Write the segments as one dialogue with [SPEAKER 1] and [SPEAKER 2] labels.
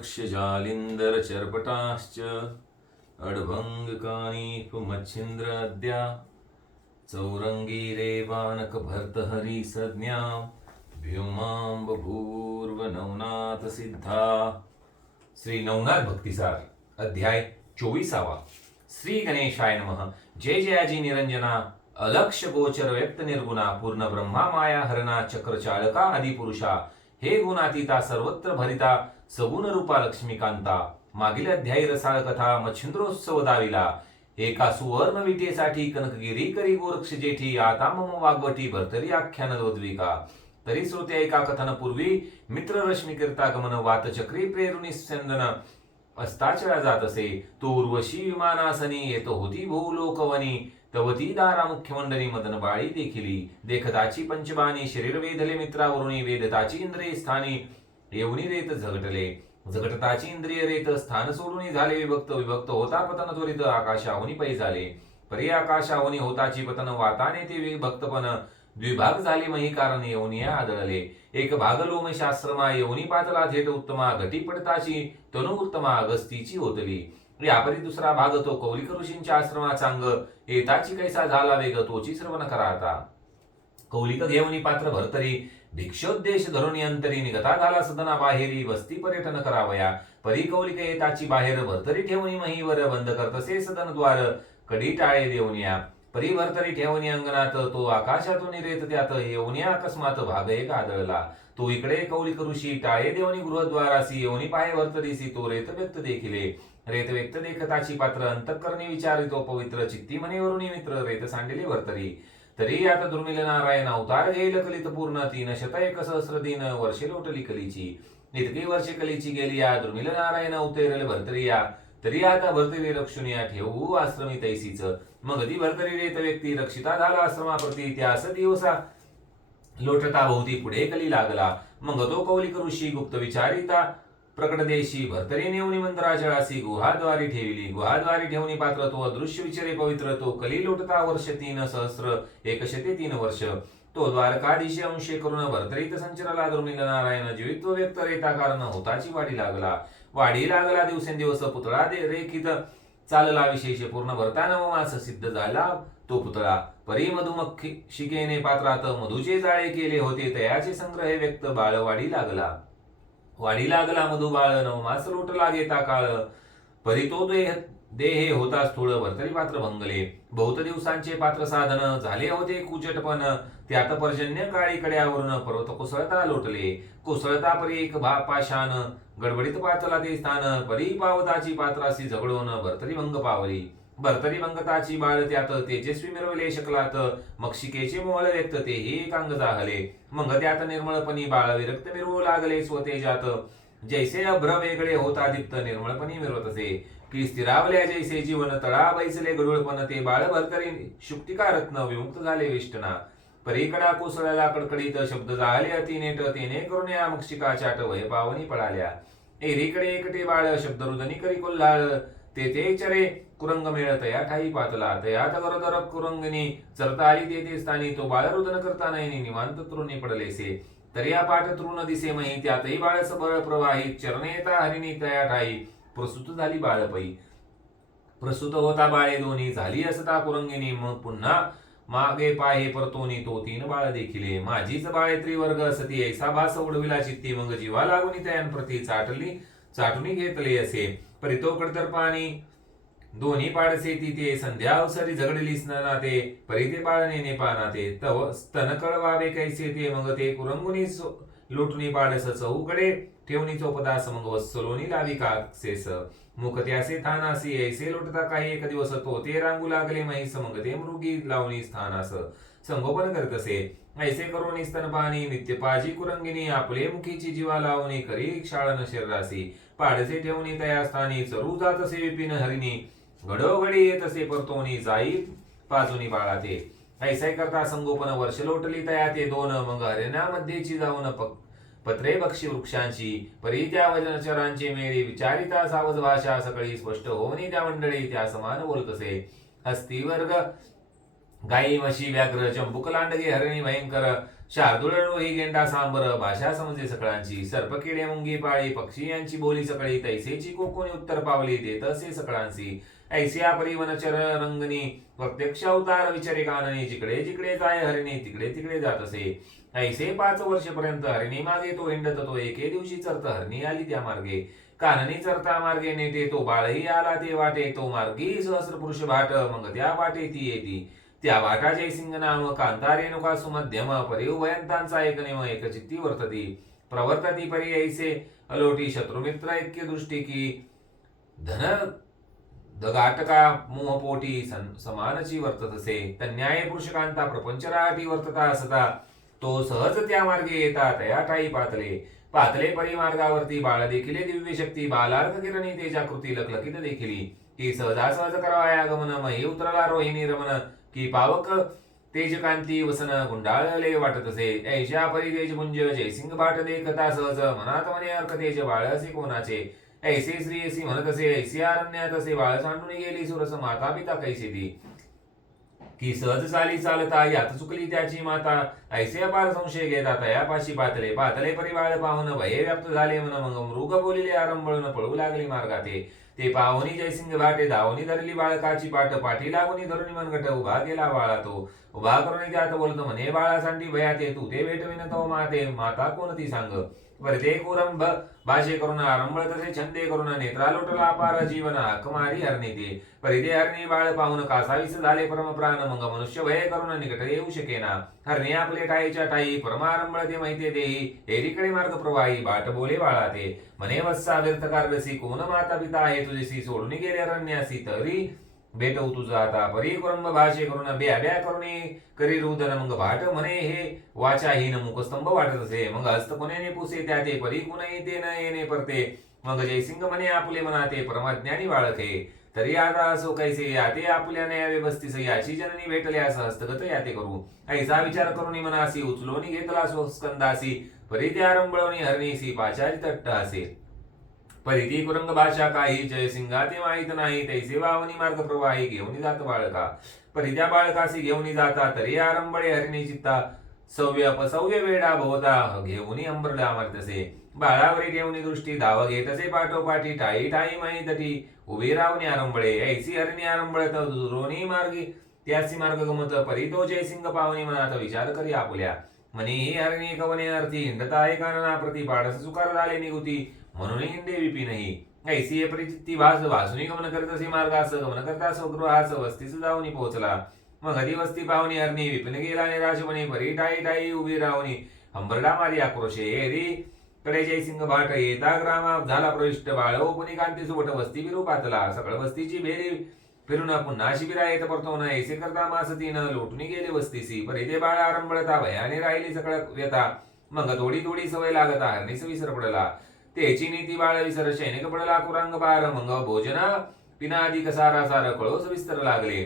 [SPEAKER 1] रक्ष्यजालिन्दरचर्पटाश्च अड्भङ्गकानीपमच्छिन्द्राद्या चौरङ्गीरेवानकभर्तहरिसज्ञा व्योमां बभूर्व नवनाथ भक्तिसार अध्याय चोवीसावा। श्री गणेशाय नमः। जय जयाजी निरंजना। अलक्ष गोचर व्यक्त निर्गुणा पूर्ण ब्रह्मा माया हरणा चक्र चाळका आदी पुरुषा हे गुणातीता सर्वत्र भरिता। सगुण रूपा लक्ष्मीकांता मागील अध्यायी रसाळ कथा मच्छिंद्रोत्सव दाविला एका सुवर्ण विटेसाठी कनकगिरी करी गोरक्ष जेठी आता मम वागवटी भरतरी आख्यान दोद्विका. तरी श्रोते एका कथन पूर्वी मित्र रश्मी गमन वात चक्री प्रेरुनी स्यंदन अस्ताचळा जात असे तो उर्वशी विमानासनी येतो होती भूलोकवनी तवती दारा मुख्यमंडळी मदन बाळी देखिली देखताची पंचबाणी शरीर वेधले मित्रावरुणी वेदताची इंद्रिय स्थानी येऊनी रेत झगटले. झगटताची इंद्रिय रेत स्थान सोडून झाले विभक्त. विभक्त होता पतन त्वरित. आकाशाहुनी पै झाले. परी आकाशाहुनी होताची पतन वाताने ते विभक्तपण. द्विभाग झाले मही कारण येऊनिया आदळले. एक भाग लोम शास्त्रमा येऊनी पातला थेट उत्तमा घटी पडताची. तनु उत्तमा अगस्तीची होतली. यापरी दुसरा भाग तो कौलिक ऋषींच्या आश्रमाचा अंग. येताची कैसा झाला वेग तोची श्रवण करा आता. कौलिक घेऊनी पात्र भरतरी. भिक्षोद्देश धरून अंतरी निगता घाला सदना बाहेरी वस्ती पर्यटन करावया. परिकौलिक येताची बाहेर भरतरी ठेवणी महीवर बंद करतसे सदन द्वार कडी टाळे देऊनिया परी भरतरी ठेवणी अंगणात तो आकाशातून रेत त्यात. येऊनिया अकस्मात भाग एक आदळला. तो इकडे कौलिक ऋषी टाळे देवनी गृहद्वारासी येऊनी पाय भरतरीसी तो रेत व्यक्त देखिले. रेत व्यक्त देखताची पात्र अंतकरणी विचारितो पवित्र चित्ती मनेवरून मित्र रेत सांडिले भरतरी तरी आता दुर्मिल नारायण अवतार येईल कलित पूर्ण तीन शत एक सहस्र दिन वर्षे लोटली कलीची. इतकी वर्षे कलीची गेली या दुर्मिल नारायण अवतरले भरतरिया. तरी आता भरतरी रक्षुनिया ठेवू आश्रमी तैसीच मग ती भरतरी रेत व्यक्ती रक्षिता झाला आश्रमाप्रती. त्यास दिवसा लोटता भोवती पुढे कली लागला. मग तो कौलिक ऋषी गुप्त विचारिता प्रकटदेशी भरतरी नेवणी मंत्राचळासी गुहाद्वारी ठेविली. गुहाद्वारी ठेवणी पात्र तो अदृश्य विचारे पवित्र तो कली लोटता वर्ष तीन सहस्र एकशते तीन वर्ष. तो द्वारकाधीशी अंशे करून भरतरीत संचराला दुर्मिल नारायण जीवित्व व्यक्त रेता कारण होताची वाढी लागला. वाढी लागला दिवसेंदिवस पुतळा दे रेखित चालला विशेष पूर्ण भरतानवमास सिद्ध झाला तो पुतळा. परी मधुमक्खी शिकेने पात्रात मधुचे जाळे केले होते तयाचे संग्रह व्यक्त बाळ वाढी लागला. वाढी लागला मधु बाळ नवमास लोटला घेता काळ. परी तो देह देहे होता स्थूळ भरतरी पात्र भंगले बहुत दिवसांचे पात्र साधन झाले होते कुचटपण त्यात पर्जन्य काळी कड्यावरून पर्वत कोसळता लोटले. कोसळता परी एक भा पाषाण. गडबडीत पाचला ते स्थान. परी पावताची पात्राशी झगडून भरतरी भंग पावली. भरतरी भंगताची बाळ त्यात तेजस्वी मिरवले शकलात. मग शिकेचे मोहळ व्यक्त एक एकांग जाहले मग त्यात निर्मळपणी बाळ विरक्त मिरवू लागले स्वतेजात. जैसे अभ्र वेगळे होता दीप्त निर्मळपणी मिरवत असे की स्थिरावल्या जैसे जीवन तळा बैसले गडुळपण ते बाळ भरतरी शुक्तिका रत्न विमुक्त झाले विष्टना. परीकडा कोसळला कडकडीत शब्द जाहले अतिनेट तेने करून या मक्षिका चाट वय पावनी पळाल्या. एरीकडे एकटे बाळ शब्द रुदनी करी कोल्हाळ. ते ते चरे कुरंग मेळ तया ठाई पातला तयात गरोदर कुरंगनी चरता आली ते ते स्थानी तो बाळ रुदन करता नाही निवांत तृणी पडलेसे. तरी या पाठ तृण दिसे मही त्यातही बाळ सबळ प्रवाहित चरणेता हरिणी तया ठाई. प्रसूत झाली बाळपई प्रसूत होता बाळे दोन्ही झाली असता कुरंगिनी मग पुन्हा मागे पाहे परतोनी तो तीन बाळ देखिले. माझीच बाळे त्रिवर्ग असती ऐसा भास उडविला चित्ती मग जीवा लागून प्रती चाटली चाटुनी घेतले असे. परितो कडतर पाणी दोन्ही पाडसे तिथे संध्या अवसरी झगडली स्नाना ते परिते पाळणे पाना ते तव स्तनकळ वावे कैसे ते मग ते कुरंगुनी सो- लोटुनी पाडस चौकडे ठेवणी चोपदास मग वत्सलोनी लावी कासेस मुख त्यासे थानासी ऐसे लोटता काही एक दिवस तो ते रांगू लागले म्हैस मग ते मृगी लावणी स्थानास. संगोपन करत असे ऐसे करून स्तनपाणी नित्य पाजी कुरंगिनी आपले मुखीची जीवा लावणी करी क्षाळन शरीरासी. पाडसे ठेवणी तया स्थानी चरू जात असे विपिन हरिणी. घडोघडी येत असे परतोनी जाई पाजुनी बाळा ते ऐसाय करता संगोपन वर्ष लोटली तया ते दोन मग हरिणामध्येची जाऊन पत्रे बक्षी वृक्षांची परी त्या वचनचरांचे मेरी विचारिता सावज भाषा सकळी स्पष्ट होऊनी त्या मंडळी त्या समान बोलत असे हस्ती वर्ग गाई म्हशी व्याघ्र चंबुक लांडगे हरणी भयंकर शार्दूळ रोही गेंडा सांबर भाषा समजे सकळांची सर्पकिडे मुंगी पाळी पक्षी यांची बोली सकळी तैसेची कोकोनी उत्तर पावली देत असे सकळांची ऐसिया परिवनचर रंगनी प्रत्यक्ष अवतार विचारे काननी जिकडे जिकडे जाय हरिणी तिकडे तिकडे जात असे ऐसे पाच वर्षपर्यंत हरिणी मागे तो हिंडत तो एके दिवशी चरत हरणी आली त्या मार्गे. काननी चरता मार्गे नेते तो बाळही आला ते वाटे तो मार्गी सहस्र पुरुष भाट मग त्या वाटे ती येती. त्या वाटा जयसिंग नाम कांता रेणुका सुमध्यम परिवयंतांचा एक नेम एक चित्ती वर्तती. प्रवर्तती परी ऐसे अलोटी शत्रुमित्र ऐक्य दृष्टी की धन दगाटका मोहपोटी समानची वर्तत असे. तन्याय पुरुषकांता प्रपंच वर्तता असता तो सहज त्या मार्गे येता तया ठाई पातले. पातले परिमार्गावरती बाळ देखील दिव्य शक्ती बालार्थ किरणी तेजा कृती लखलखित देखिली. की सहजासहज करावया गमन मही उतरला रोहिणी रमन. की पावक तेजकांती वसन गुंडाळले वाटत असे. ऐशा परी तेजपुंज जयसिंग भाट देखता सहज. मनात मने अर्क तेज बाळ असे कोणाचे? ऐसे श्री ऐसी म्हणत असे ऐसे अरण्यात असे बाळ सांडून गेली सुरस माता पिता कैसे ती? की सहज चाली चालता यात चुकली त्याची माता. ऐसे अपार संशय घेता तयापाशी पातले पातले परिवाळ पाहून भये व्याप्त झाले मन मग मृग बोलिले आरंभळून पळू लागली मार्गाते. ते पाहुनी जयसिंग भाटे धावणी धरली बाळकाची पाठ पाठी लागून धरुणी मनगट उभा केला बाळा तो. उभा करून त्यात बोलतो म्हणे बाळा सांडी भयात तू ते भेटविन तो माते माता कोणती सांग? वरदे कुरंभ भाषे करुणा रंबळ तसे छंदे करुणा नेत्रा लोटला अपार जीवन हाक हरणे ते परिदे हरणे बाळ पाहून कासावीस झाले परम प्राण मग मनुष्य भय करुणा निकट येऊ शकेना हरणे आपले ठाईच्या ठाई परमारंबळ ते माहिती देही हेरीकडे मार्ग प्रवाही बाट बोले बाळा ते मने वत्सा व्यर्थ कारदसी कोण माता पिता आहे तुझेसी सोडून गेले अरण्यासी तरी भेटवू तुझा आता. परी कुरंभ भाषे करून ब्याब्या ब्या करून करी रुदन मग भाट म्हणे हे. वाचाहीन मुखस्तंभ वाटत असे. मग हस्त कोण्याने पुसे त्या ते परी कुणही ते न येणे परते. मग जयसिंग म्हणे आपले मना ते परमाज्ञानी बाळक हे तरी आता असो कैसे याते आपल्या न्याय बसतीस. याची जननी भेटल्यास हस्तगत याते करू. ऐसा विचार करून मनासी उचलोनी घेतला सो स्कंदासी. परी त्या आरंभळवणी हरणीसी पाचारी तट्ट असेल परिती कुरंग भाषा काही जयसिंगा ते माहीत नाही तैसे वावनी मार्ग प्रवाही घेऊन जात बाळका. परित्या बाळकासी घेऊन जाता तरी आरंभळे हरिणी चित्ता. सव्य अपसव्य वेडा भोवता घेऊन अंबरला मारतसे. बाळावरी ठेवणी दृष्टी धाव घेत असे पाठोपाठी टाई टाई माही तटी. उभी रावणी आरंभळे ऐसी हरिणी आरंभळत दुरोणी मार्गी. त्यासी मार्ग गमत परी तो जयसिंग पावनी मनात विचार करी आपुल्या. म्हणे ही हरिणी कवने अर्थी हिंडता एकानना प्रति पाडस चुकार झाले निगुती. म्हणून हिंडे विपिनही ऐसी परिचित्ती भास भासुनी गमन करत असे मार्गास गमन करता स्वगृहास वस्तीस जाऊनी पोहोचला मग हरी वस्ती पाहुणी हरणी विपिन गेला निराशपणे परी टाई टाई उभी राहुनी हंबरडा मारी आक्रोशे हेरी कडे जयसिंग भाट येता ग्रामा झाला प्रविष्ट बाळ उपनी कांती सुबट वस्ती विरूपातला सकळ वस्तीची भेरी फिरून पुन्हा शिबिरा येत परतो न ऐसे करता मास तीन लोटणी गेले वस्तीसी. परी ते बाळ आरंभळता भयाने राहिली सकळ व्यथा. मग थोडी थोडी सवय लागता हरणीस विसर पडला. तेची नीती बाळ विसर सैनिक पडला कुरांग बार मग भोजना पिना सारा सार कळोस विस्तर लागले.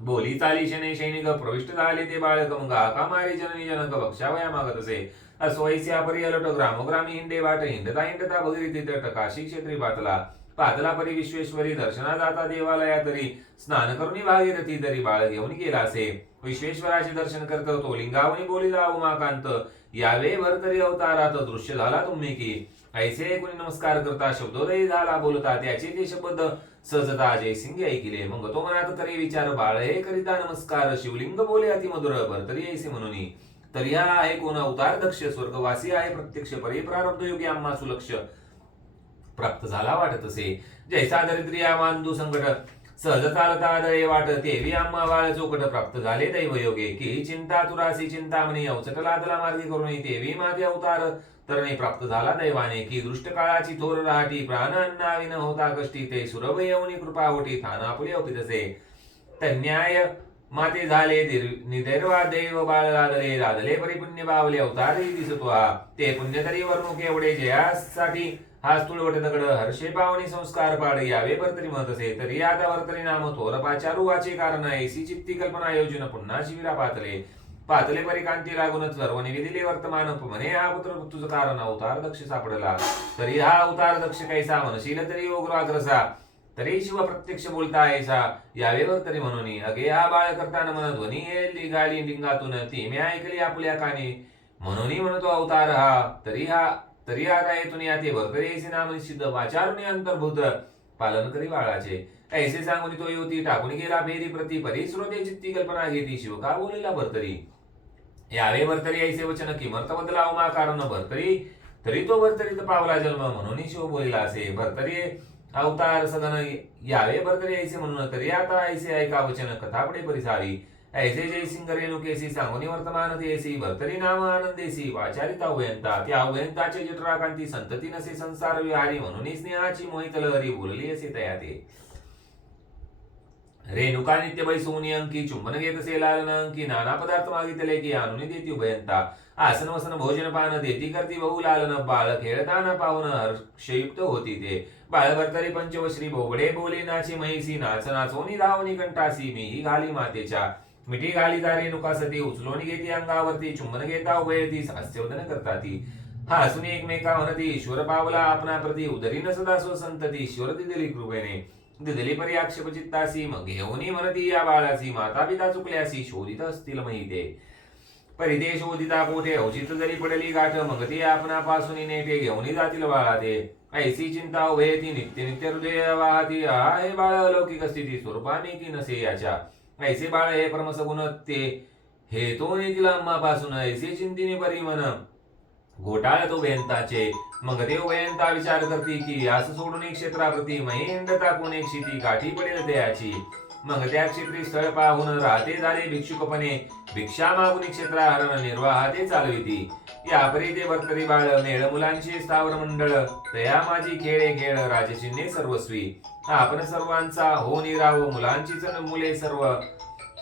[SPEAKER 1] बोली चाली शने सैनिक प्रविष्ट झाले ते बाळक मग आका जननी जनक भक्षावया मागत असे अस्वैस्या परी अलट ग्रामोग्रामी हिंडे वाट हिंडता हिंडता भगीरथी तट काशी क्षेत्री पातला. पातला परी विश्वेश्वरी दर्शना जाता देवालया तरी. स्नान करून भागीरथी तरी बाळ घेऊन गेला असे विश्वेश्वराचे दर्शन करतो तो लिंगावनी बोली उमाकांत यावे भरतरी अवतारात दृश्य झाला तुम्ही की. ऐसे कुणी नमस्कार करता शब्दोदय झाला बोलता त्याचे ते शब्द सहजता जयसिंग ऐकिले. मग तो मनात करी विचार बाळ हे करिता नमस्कार शिवलिंग बोले अति मधुर भरतरी ऐसे म्हणून. तरी हा आहे कोण अवतार दक्ष स्वर्गवासी आहे प्रत्यक्ष परे प्रारब्ध योगी आम्हा सुलक्ष. प्राप्त झाला वाटत असे जैसा दरिद्रिया मांदू संकट. सहज चालता दये वाट तेवी आम्हा बाळ चोकट. प्राप्त झाले दैव योगे की चिंता तुरासी चिंतामणी अवचट लादला मार्गी करून तेवी माझे अवतार. तरणे प्राप्त झाला दैवाने की दृष्ट काळाची थोर राहटी प्राणांना विन होता कष्टी ते सुरभ येऊनी कृपा होती थाना आपले असे तन्याय माते झाले निदैर्वा देव बाळ लादले लादले परिपुण्य बावले अवतारही दिसतो हा. ते पुण्यतरी वर्णुक एवढे जयासाठी. हा तुळवट दगड हर्षे पावणी संस्कार पाड यावे भरतरी म्हणत असे तरी आता भरतरी नाम थोर पाचारू वाचे कारण ऐसी चित्ती कल्पना योजना पुन्हा शिबिरा पातले पातले परिकांती लागूनच सर्वने विधिले वर्तमान म्हणे हा पुत्र तुझं कारण अवतार दक्ष सापडला. तरी हा अवतार दक्ष कैसा म्हणशील तरी ओग्र तरी शिव प्रत्यक्ष बोलता ऐसा. यावेवर तरी म्हणून अगे हा बाळ करताना मन ध्वनी गाली लिंगातून ती मी ऐकली आपल्या कानी. म्हणून म्हणतो अवतार हा तरी हा तरी आता येथून या ते भरकरी नाम सिद्ध वाचारुनी अंतर्भूत पालन करी बाळाचे. ऐसे सांगून तो युवती टाकून गेला बेरी प्रति परी श्रोते चित्ती कल्पना घेती शिव का बोलेला भरतरी? यावे वर्तरी ऐसे वचन किमर्थ बदला मा कारण भरतरी तरी तो भरतरी तर पावला जन्म म्हणून शिव बोलिला असे. भरतरी अवतार सदन यावे भरतरी ऐसे म्हणून तरी आता ऐसे ऐका वचन कथापडे परिसारी. ऐसे जय सिंग रेणुकेसी सांगोनी वर्तमान देसी भरतरी नाम आनंदेसी वाचारिता उयंता त्या उयंताचे जठराकांती संतती नसे संसार विहारी म्हणून स्नेहाची मोहित लहरी बोलली असे तया ते रेणुका नित्य सोनी अंकी चुंबन घेत असे लालन अंकी नाना पदार्थ मागितले की आणून देती उभयंता. आसन वसन भोजन पान देती करती बहु लालन बाळ खेळताना पाहुन हर्षयुक्त होती ते. बाळ भरतरी पंचवश्री बोबडे बोले नाची महिसी नाच नाचोनी धावनी कंठासी मीही घाली मातेच्या. मिठी घाली दा रेणुका सती उचलोनी घेती अंगावरती चुंबन घेता उभयती हास्यवदन करता ती हा हसून एकमेका म्हणती ईश्वर पावला आपणा प्रती उदरी न सदा स्वसंतती ईश्वर दिदली कृपेने. दिदली परी आक्षेप चित्तासी मग घेऊनी म्हणती या बाळासी माता पिता चुकल्यासी शोधित असतील महिते परिते शोधिता कोठे औचित जरी पडली गाठ मग ते आपणापासून नेते घेऊनही जातील बाळा ते. ऐसी चिंता उभे ती नित्य नित्य हृदय वाहती हा हे बाळ अलौकिक स्थिती स्वरूपाने की नसे याच्या. ऐसे बाळ हे परमसगुण ते हे तो नेतील अंबापासून ऐसे चिंतीने परी मन घोटाळ तो बेंताचे. मग देव वयंता विचार करती की असं सोडून क्षेत्राप्रती महेंद टाकून एक शिती गाठी पडेल त्याची? मग त्या क्षेत्री स्थळ पाहून राहते झाले भिक्षुकपणे. भिक्षा मागून क्षेत्राहरण निर्वाह ते चालविती. या परी ते भरतरी बाळ मेळ मुलांचे स्थावर मंडळ. तया माझी खेळे खेळ राजचिन्हे सर्वस्वी. आपण सर्वांचा हो निराव मुलांचीच मुले सर्व.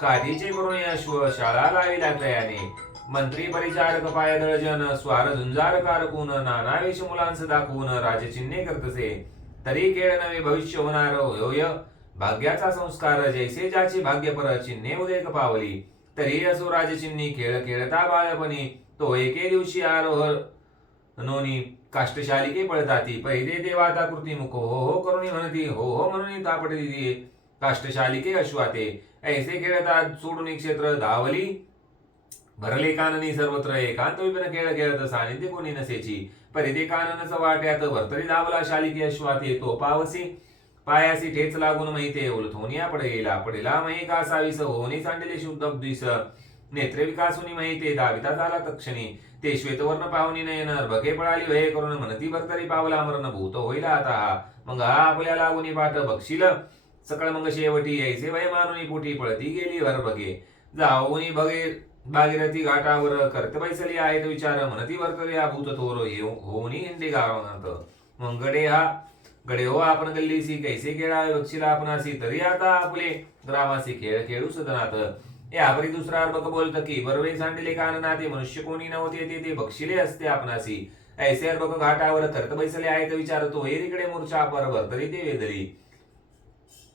[SPEAKER 1] काठीचे करून अश्व शाळा लाविला तयाने. मंत्री परिचारक पायदळ जन स्वार झुंजार कारकून नानावेश मुलांस दाखवून राजचिन्हे करतसे. तरी केळ नवे भविष्य होणार होय भाग्याचा संस्कार जैसे ज्याची भाग्यपर चिन्हे उदेक पावली तरी असो राजचिन्ही खेळ खेळता बाळपणी तो एके दिवशी आरोह नोनी काष्टशालिके पळताती पहिले देवाता कृती मुख हो हो करुणी म्हणती हो हो म्हणून तापट काष्टशालिके अश्वाते ऐसे खेळता सोडून क्षेत्र धावली. भरले काननी सर्वत्र एकांत विपिन खेळ खेळत सानिध्य कोणी नसेची परिते काननच वाट्यात भरतरी धावला शालिती अश्वाते तो पावसी पायासी ठेच लागून महिते उलथोनिया पडेला पडेला मही कासावीस होनी सांडले शुद्ध द्विस नेत्रे विकासुनी महिते दाविता झाला तक्षणी ते श्वेतवर्ण पाहुनी नयन भगे पळाली भये करून म्हणती भरतरी पावला मरण भूत होईल आता हा मग हा आपल्या लागूनी पाठ बक्षील सकळ मग शेवटी यायचे वय मानुनी पोटी पळती गेली भर भगे जाऊनी बघे भागीरथी घाटावर कर्तबैसली आहेत विचार म्हणती भरतरी भूत थोर येऊ- होऊनी हिंडे गावात मग गडे हा गडे हो आपण गल्लीसी कैसे खेळावे बक्षीला आपणासी तरी आता आपले ग्रामासी खेळ खेळू सदनात. आपरी दुसरा अर्भक बोलत की बरवे सांडले कानना ते मनुष्य कोणी नव्हते ते ते बक्षिले असते आपणासी. ऐसे अर्भक घाटावर कर्तबैसले आहेत विचारतो तिकडे मूर्छा पर तरी ते वेदली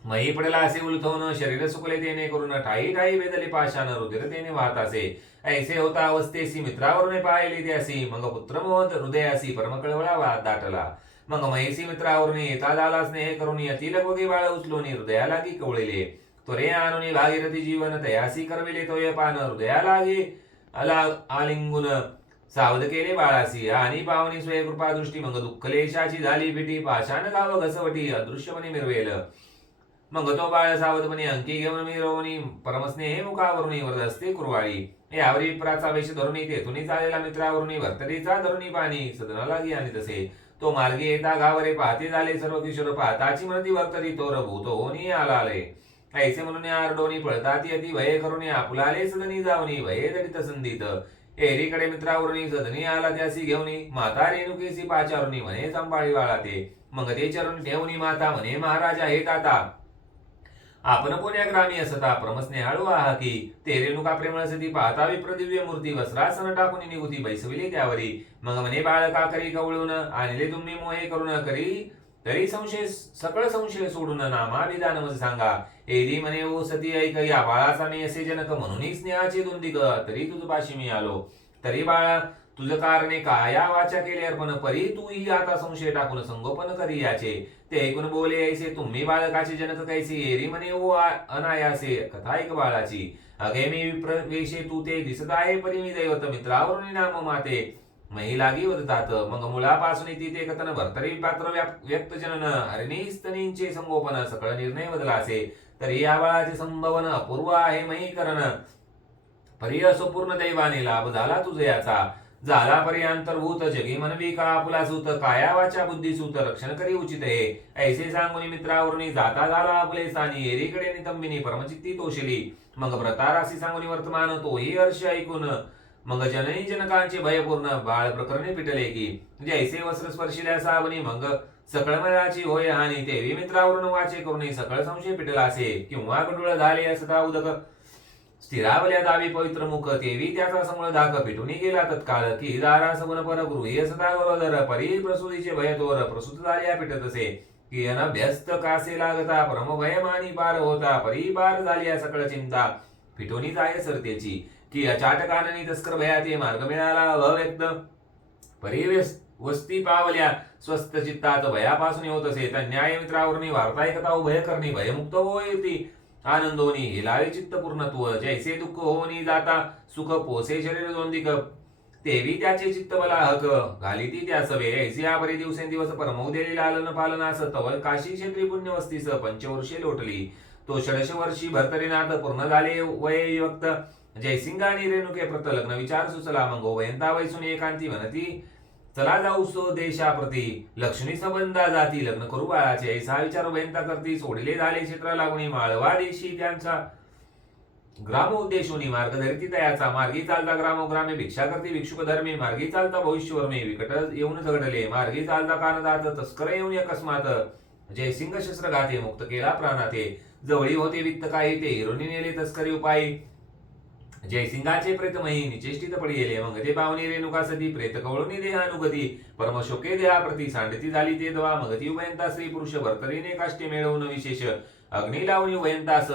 [SPEAKER 1] मही पडला असे उलथवून शरीर सुकले तेने करून ठाई ठाई वेदले पाशान रुधिर तेने वाहत असे. ऐसे होता अवस्थेसी मित्रावरून पाहिले त्यासी. मग पुत्र मोहत हृदयासी परमकळवळा दाटला. मग महिसी मित्रावरून येता झाला स्नेह करून यती बाळ उचलून हृदयाला की कवळिले. त्वरे आणून भागीरथी जीवन तयासी करविले तोय पान हृदयाला आला अला आलिंगुन. सावध केले बाळासी. आणि पावनी स्वय कृपा दृष्टी मग दुःखलेशाची झाली भेटी पाषाण गाव घसवटी अदृश्यपणे मिरवेल. मग तो बाळ सावधपणे अंकी घेऊन मिरवणी परमस्नेह मुखावरुणी वरदस्ते कुरवाळी. यावरी प्राचा वेश धरुणी तेथुनी चालेला मित्रावरुणी भरतरीचा धरुणी पाणी सदना लागी आणि तसे. तो मार्गे येता गावरे पाहते झाले सर्व किशोर पाहताची म्हणती भरतरी रभू तो होनी आला आले ऐसे म्हणून आरडोनी पळतात यती भये करून आपुलाले सदनी जावनी भये दडित संधीत. एरीकडे मित्रावरुणी सदनी आला त्यासी घेऊनी माता रेणुकेसी पाचारुणी म्हणे सांभाळी वाळा ते मग ते चरण ठेवणी माता म्हणे महाराजा हे ताता आपण कोण्या ग्रामी असता प्रमस्नेहाळू आहा की ते रेणुका प्रेमळ सती पाहता विप्रदिव्य मूर्ती वस्त्रासन टाकून निघुती बैसविली त्यावरी. मग म्हणे बाळ का करी कवळून आणले तुम्ही मोहे करून करी. तरी संशय सकळ संशय सोडून नामाभिधान मज सांगा. एरी म्हणे ओ सती ऐक या बाळाचा मी असे जनक म्हणूनही स्नेहाचे दोंदिक तरी तुझ पाशी मी आलो. तरी बाळा तुझ कारणे काया वाचा केले अर्पण परी तूही आता संशय टाकून संगोपन करी याचे. ते ऐकून बोले यायचे तुम्ही बाळकाचे जनक कैसे? एरी म्हणे ओ अनायासे कथा ऐक बाळाची. अगे मी विप्रवेशे तू ते दिसत आहे परी मी दैवत मित्रावरून नाम माते. मही लागी वदतात मग मुलापासून ती ते कथन भरतरी पात्र व्यक्त जनन. हरिणी स्तनींचे संगोपन सकळ निर्णय बदला असे तरी या बाळाचे संभवन अपूर्व आहे मही करण परी असो पूर्ण दैवाने लाभ झाला तुझे याचा. झाला पर्यांतर्भूत जगी मनवी का आपला सूत काया वाचा बुद्धी सूत रक्षण करी उचित हे ऐसे सांगून मित्रावरून जाता झाला आपले सानी एरीकडे नितंबिनी परमचित्ती तोशिली. मग व्रतारासी सांगून वर्तमान तोही हर्ष ऐकून. मग जननी जनकांचे भयपूर्ण बाळ प्रकरणे पिटले की. जैसे वस्त्र स्पर्शिल्या सावनी मग सकळमयाची होय हानी तेवी मित्रावरून वाचे करून सकळ संशय पिटला असे किंवा गडुळ झाले असता उदक. स्थिरावल्या दावी पवित्र मुख तेवी त्याचा समळ धाक पिटून गेला तत्काळ की दारा सवन पर गृही सदा गरोदर परी प्रसूतीचे भय तोर प्रसूत झाल्या पिटत असे की अनभ्यस्त कासे लागता परम भयमानी पार होता परी पार झाली सकळ चिंता. फिटोनी जाय सरतेची की अचाटकाननी तस्कर भयाते मार्ग मिळाला अव्यक्त. परिवेश वस्ती पावल्या स्वस्त चित्तात भयापासून होत असे तर न्याय मित्रावरणी वार्ता ऐकता उभय करणे भयमुक्त होती आनंदोनी हिलावे चित्त पूर्णत्व जैसे दुःख होनी जाता सुख पोसे शरीर दोंदिक तेवी त्याचे चित्त बला हक घाली ती त्या सवे ऐसी आपरे दिवसेंदिवस दिवसेंदिवस परमौदेली लालन पालनास तव काशी क्षेत्री पुण्य वस्तीस पंचवर्षे लोटली. तो षडश वर्षी भरतरीनाथ पूर्ण झाले वय युक्त जयसिंग आणि रेणुके प्रत लग्न विचार सुचला मंगो वयंता वैसून एकांती म्हणती चला जाऊ सो देशाप्रती लक्ष्मी संबंधा जाती. लग्न करू बाळाचे. ऐसा विचार वयंता करती. सोडिले झाले क्षेत्र लागुनी माळवा देशी त्यांचा. ग्राम उद्देशोनी मार्ग धरती तयाचा. मार्गी चालता ग्रामोग्रामे भिक्षा करती भिक्षुक धर्मी मार्गी चालता भविष्यवर्मी. विकट येऊन झगडले. मार्गी चालता कानदात. तस्कर येऊन अकस्मात. जयसिंग शस्त्र गाते मुक्त केला प्राणाते. जवळी होते वित्त काही ते हिरोनी नेले तस्करी उपायी. जयसिंगाचे प्रेतमही निचेष्टित पडी गेले मग ते पावनी रेणुका सती प्रेत कवळुनी देहानुगती. परमशोके देहाप्रती सांडती झाली ते दवा मगती उभयंता स्त्री पुरुष भरतरीने काष्टे मिळवून विशेष. अग्नी लावणी उभयंतास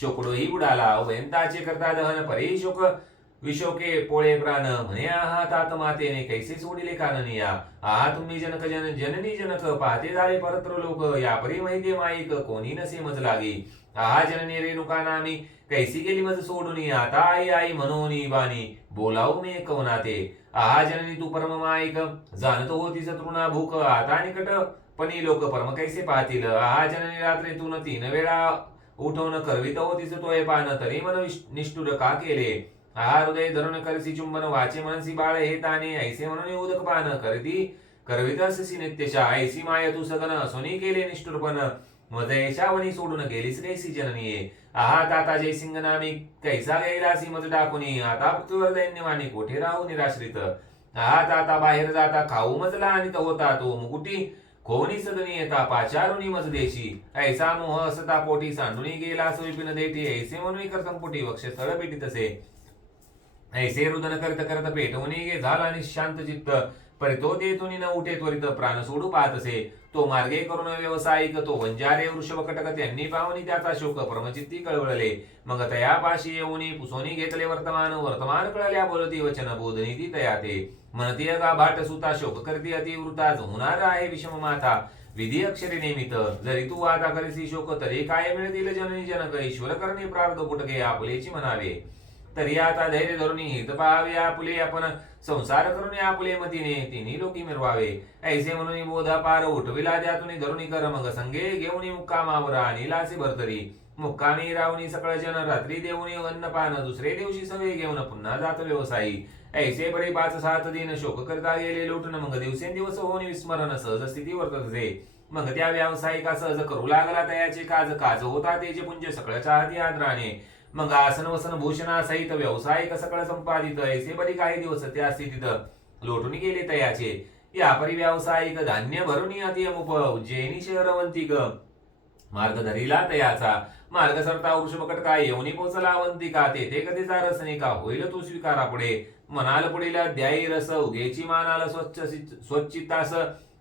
[SPEAKER 1] शोकडोही बुडाला उभयंताचे करता दहन परे शोक. विशोके पोळे प्राण म्हणे आहा तात मातेने कैसे सोडिले काननिया. आहा तुम्ही जनक जन जननी जनक पाहते झाले परत्र लोक या परी माहिती माईक कोणी नसे मज लागी. आहा जननी रेणुका नामी कैसी गेली मज सोडून? आता आई आई म्हणून बानी बोलावू मी कवनाते. आहा जननी तू परम माईक जाणतो होती तृणा भूक आता निकट पणी लोक परम कैसे पाहतील? आहा जननी रात्री तू तीन वेळा उठवण करवित होतीच तोय पान तरी मन निष्ठुर का केले? आहा हृदय धरून करसी चुंबन वाचे मनसी बाळ हे ताने ऐसे म्हणून उदक पान करती करवित अससी नित्यशा ऐसी माय तू सगन असोनी केले निष्ठुरपण. मजयशावनी सोडून गेलीस कैसी जननीये? आहा आता जयसिंग नामी कैसा गैरासी सीमत टाकुनी आता पृथ्वीवर दैन्यवानी कोठे राहू निराश्रित? आहा ताता बाहेर जाता खाऊ मजला आणि तो होता तो मुकुटी. खोनी सदनी येता पाचारुणी मज देशी. ऐसा मोह असता पोटी सांडूनी गेला सोयपिन देठी ऐसे म्हणून कर संपुटी वक्ष स्थळ पेटी तसे ऐसे रुदन करत करत पेटवणी गे झाला शांत चित्त. परी तो न उठे त्वरित प्राण सोडू पाहत असे. तो मार्गे करून व्यवसायिक तो वंजारे वृषभ कटक त्यांनी पाहुनी त्याचा शोक परमचित्ती कळवळले. मग तया पाशी येऊनी पुसोनी घेतले वर्तमान वर्तमान कळल्या बोलती वचन बोधनी ती तया ते म्हणती अगा भाट सुता शोक करती अतिवृता होणार आहे विषम माता विधी अक्षरे निमित्त जरी तू आता करीसी शोक तरी काय मिळतील जननी जनक? ईश्वर करणे प्रार्थ पुटके आपलेची म्हणावे. तरी आता धैर्य धरून हित पाहावे आपुले आपण संसार करून आपुले मतीने तिन्ही लोकी मिरवावे. ऐसे म्हणून बोधा पार उठविला त्यातून धरुणी कर मग संगे घेऊन मुक्कामावर आणि भरतरी. मुक्कामी रावणी सकळ जन रात्री देऊनी अन्नपान दुसरे दिवशी सवे घेऊन पुन्हा जात व्यवसायी. ऐसे बरे पाच सात दिन शोक करता गेले लुटून मग दिवसेंदिवस होऊन विस्मरण सहज स्थिती वर्तते. मग त्या व्यावसायिका सहज करू लागला तयाचे काज काज होता तेचे पुंज सकळच्या हाती आदराने. मग आसन वसन भूषणा सहित व्यावसायिक सकळ संपादित? ऐसे बरी काही दिवस त्या स्थितीत लोटून गेले तयाचे. या परी व्यावसायिक धान्य भरून अतिमुप उज्जैनी शहरवंतिक मार्ग धरीला तयाचा. मार्ग सरता वृषभकट काय येऊनी पोचला अवंतिका तेथे कधीचा रसनिका होईल तू स्वीकारा पुढे. मनाल पुढील द्यायी रस. उगेची मानाल स्वच्छ स्वच्छितास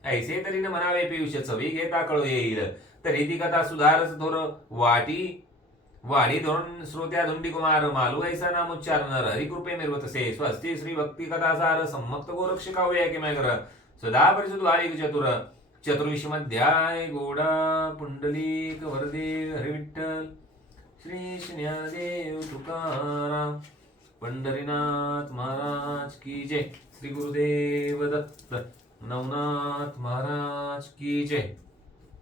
[SPEAKER 1] ऐसे तरी न म्हणावे पियुष चवी घेता कळू येईल. तरी ती कथा सुधारस थोर वाटी वाडी धोरण श्रोत्या धुंडी कुमार मालू ऐसा नामोच्चार कृपे हरिकृपे निर्वतसे स्वस्ती श्री भक्ती कथासार सम्मक्त गोरक्ष काव्य की कर। सदा परिषद वाईक चतुर। चतुर्विशमध्याय गोडा पुंडलिक वरदे हरिविठ्ठल श्री ज्ञानदेव तुकाराम पंढरीनाथ महाराज की जय। श्री गुरुदेव दत्त नवनाथ महाराज की जय।